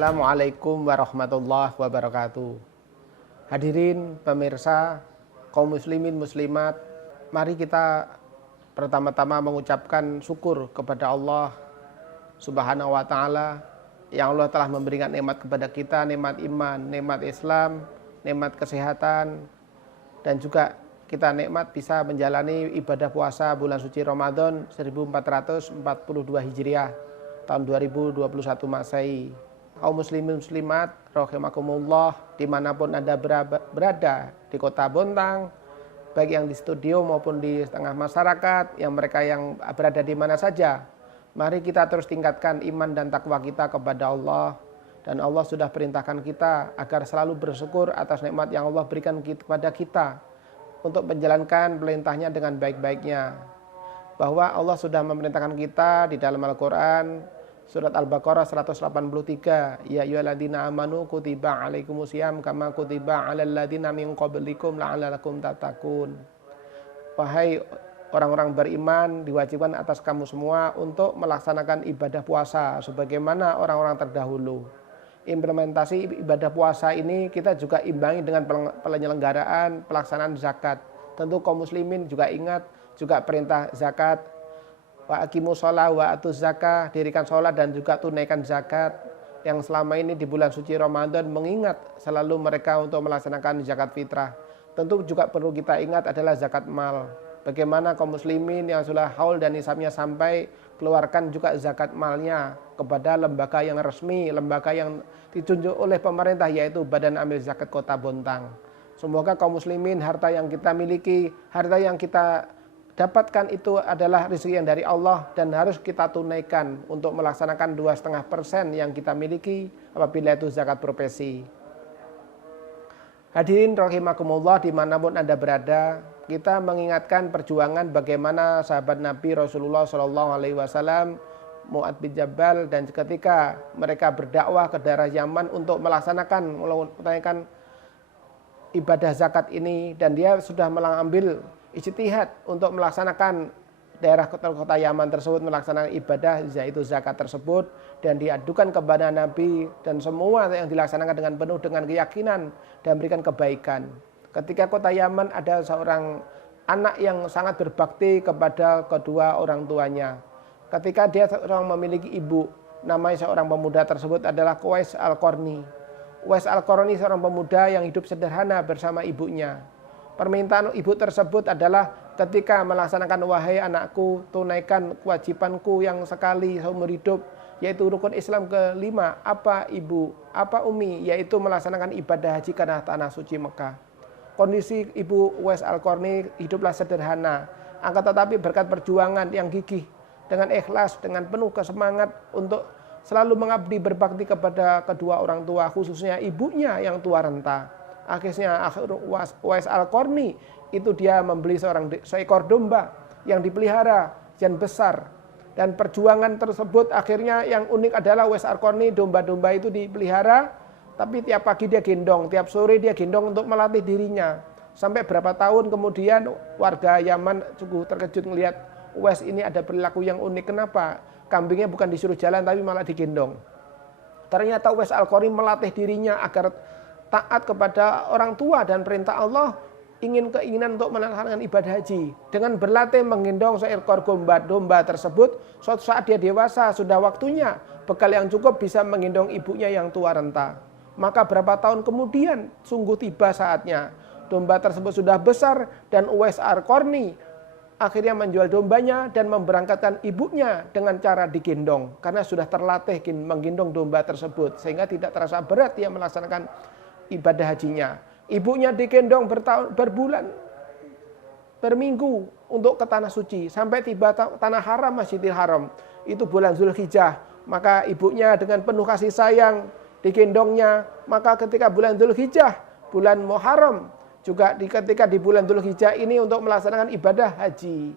Assalamualaikum warahmatullahi wabarakatuh. Hadirin pemirsa, kaum muslimin muslimat, mari kita pertama-tama mengucapkan syukur kepada Allah Subhanahu wa taala yang Allah telah memberikan nikmat kepada kita, nikmat iman, nikmat Islam, nikmat kesehatan, dan juga kita nikmat bisa menjalani ibadah puasa bulan suci Ramadan 1442 Hijriah tahun 2021 Masehi. Kaum muslimin muslimat rahimakumullah, dimanapun Anda berada di kota Bontang, baik yang di studio maupun di tengah masyarakat, yang mereka yang berada di mana saja, mari kita terus tingkatkan iman dan takwa kita kepada Allah. Dan Allah sudah perintahkan kita agar selalu bersyukur atas nikmat yang Allah berikan kepada kita untuk menjalankan perintahnya dengan baik-baiknya. Bahwa Allah sudah memerintahkan kita di dalam Al-Quran, surat Al-Baqarah 183, ya ayyuhalladzina amanu kutiba alaikumusiyam kama kutiba alal ladzina min qablikum la'allakum tattaqun. Wahai orang-orang beriman, diwajibkan atas kamu semua untuk melaksanakan ibadah puasa sebagaimana orang-orang terdahulu. Implementasi ibadah puasa ini kita juga imbangi dengan penyelenggaraan pelaksanaan zakat. Tentu kaum muslimin juga ingat juga perintah zakat, wa aqimus shalah wa atuz zakah, dirikan sholat dan juga tunaikan zakat, yang selama ini di bulan suci Ramadan mengingat selalu mereka untuk melaksanakan zakat fitrah. Tentu juga perlu kita ingat adalah zakat mal. Bagaimana kaum muslimin yang sudah haul dan nisabnya sampai keluarkan juga zakat malnya kepada lembaga yang resmi, lembaga yang ditunjuk oleh pemerintah, yaitu Badan Amil Zakat Kota Bontang. Semoga kaum muslimin harta yang kita miliki, harta yang kita dapatkan itu adalah rezeki yang dari Allah dan harus kita tunaikan untuk melaksanakan 2,5% yang kita miliki apabila itu zakat profesi. Hadirin rahimakumullah, dimanapun Anda berada, kita mengingatkan perjuangan bagaimana sahabat Nabi Rasulullah SAW, Mu'adz bin Jabal, dan ketika mereka berdakwah ke daerah Yaman untuk melaksanakan ibadah zakat ini, dan dia sudah mengambil ijtihad untuk melaksanakan daerah kota Yaman tersebut melaksanakan ibadah yaitu zakat tersebut, dan diadukan kepada Nabi, dan semua yang dilaksanakan dengan penuh dengan keyakinan dan memberikan kebaikan. Ketika kota Yaman ada seorang anak yang sangat berbakti kepada kedua orang tuanya. Ketika dia seorang memiliki ibu, namanya seorang pemuda tersebut adalah Uwais Al-Qarni. Uwais Al-Qarni seorang pemuda yang hidup sederhana bersama ibunya. Permintaan ibu tersebut adalah ketika melaksanakan, wahai anakku, tunaikan kewajibanku yang sekali seumur hidup, yaitu rukun Islam kelima. Apa ibu? Apa umi? Yaitu melaksanakan ibadah haji ke tanah suci Mekah. Kondisi ibu Uwais Al-Qarni hiduplah sederhana, akan tetapi berkat perjuangan yang gigih, dengan ikhlas, dengan penuh kesemangat untuk selalu mengabdi berbakti kepada kedua orang tua, khususnya ibunya yang tua renta. Akhirnya Uwais Al-Qarni itu dia membeli seekor domba yang dipelihara yang besar, dan perjuangan tersebut akhirnya yang unik adalah Uwais Al-Qarni, domba-domba itu dipelihara, tapi tiap pagi dia gendong, tiap sore dia gendong untuk melatih dirinya. Sampai berapa tahun kemudian warga Yaman cukup terkejut melihat Uwais ini ada perilaku yang unik. Kenapa? Kambingnya bukan disuruh jalan tapi malah digendong. Ternyata Uwais Al-Qarni melatih dirinya agar taat kepada orang tua dan perintah Allah, keinginan untuk melaksanakan ibadah haji. Dengan berlatih menggendong seekor domba tersebut, suatu saat dia dewasa, sudah waktunya bekal yang cukup bisa menggendong ibunya yang tua renta. Maka berapa tahun kemudian sungguh tiba saatnya. Domba tersebut sudah besar dan Uwais Al-Qarni akhirnya menjual dombanya dan memberangkatkan ibunya dengan cara digendong. Karena sudah terlatih menggendong domba tersebut sehingga tidak terasa berat dia melaksanakan ibadah hajinya. Ibunya digendong berbulan, berminggu untuk ke tanah suci. Sampai tiba tanah haram, Masjidil Haram. Itu bulan Zulhijjah. Maka ibunya dengan penuh kasih sayang digendongnya. Maka ketika bulan Zulhijjah, bulan Muharram, juga ketika di bulan Zulhijjah ini untuk melaksanakan ibadah haji.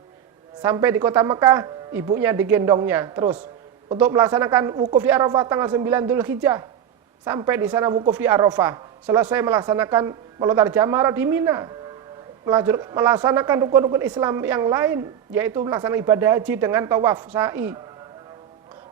Sampai di kota Mekah, ibunya digendongnya. Terus untuk melaksanakan wukuf di Arafah tanggal 9 Zulhijjah. Sampai di sana wukuf di Arafah. Selesai melaksanakan melontar jamarah di Mina. Melaksanakan rukun-rukun Islam yang lain, yaitu melaksanakan ibadah haji dengan tawaf, sa'i.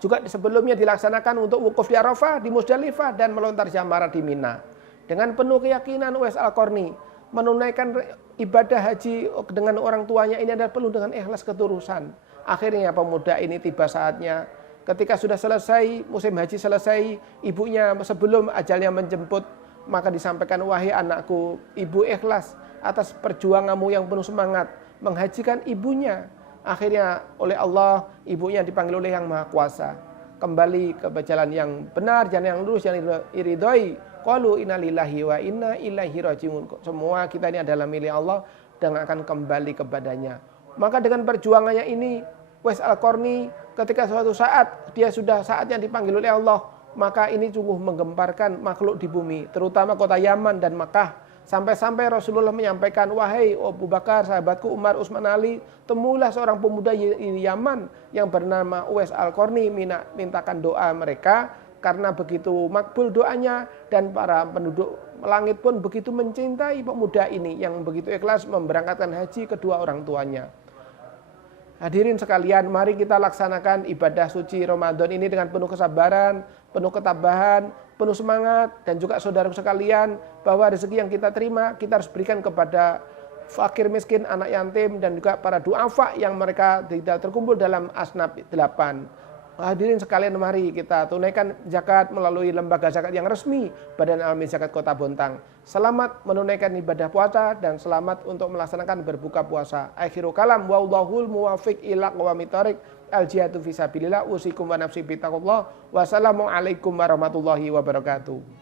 juga sebelumnya dilaksanakan untuk wukuf di Arafah, di Musdalifah, dan melontar jamarat di Mina. Dengan penuh keyakinan Uwais Al-Qarni menunaikan ibadah haji dengan orang tuanya ini adalah penuh dengan ikhlas ketulusan. Akhirnya pemuda ini tiba saatnya ketika sudah selesai, musim haji selesai, ibunya sebelum ajalnya menjemput, maka disampaikan, wahai anakku, ibu ikhlas atas perjuanganmu yang penuh semangat menghajikan ibunya. Akhirnya oleh Allah, ibunya dipanggil oleh Yang Maha Kuasa kembali ke jalan yang benar, jalan yang lurus, yang iridhoi. Qalu inna lillahi wa inna ilaihi rajiun. Semua kita ini adalah milik Allah dan akan kembali kepadanya. Maka dengan perjuangannya ini, Uwais Al-Qarni ketika suatu saat dia sudah saatnya dipanggil oleh Allah, maka ini sungguh menggemparkan makhluk di bumi, terutama kota Yaman dan Makkah. Sampai-sampai Rasulullah menyampaikan, wahai Abu Bakar, sahabatku Umar, Utsman, Ali, temuilah seorang pemuda di Yaman yang bernama Uwais Al-Qarni, mintakan doa mereka, karena begitu makbul doanya dan para penduduk langit pun begitu mencintai pemuda ini yang begitu ikhlas memberangkatkan haji kedua orang tuanya. Hadirin sekalian, mari kita laksanakan ibadah suci Ramadan ini dengan penuh kesabaran, penuh ketabahan, penuh semangat, dan juga saudara sekalian, bahwa rezeki yang kita terima, kita harus berikan kepada fakir miskin, anak yatim, dan juga para duafa yang mereka tidak terkumpul dalam asnaf 8. Hadirin sekalian, mari kita tunaikan zakat melalui lembaga zakat yang resmi, Badan Alami Zakat Kota Bontang. Selamat menunaikan ibadah puasa dan selamat untuk melaksanakan berbuka puasa. Akhirul kalam, wallahul muwafiq ila aqwamit thoriq. Al-jihadu fisabilillah, usikum wa nafsi bittaqullah. Wassalamualaikum warahmatullahi wabarakatuh.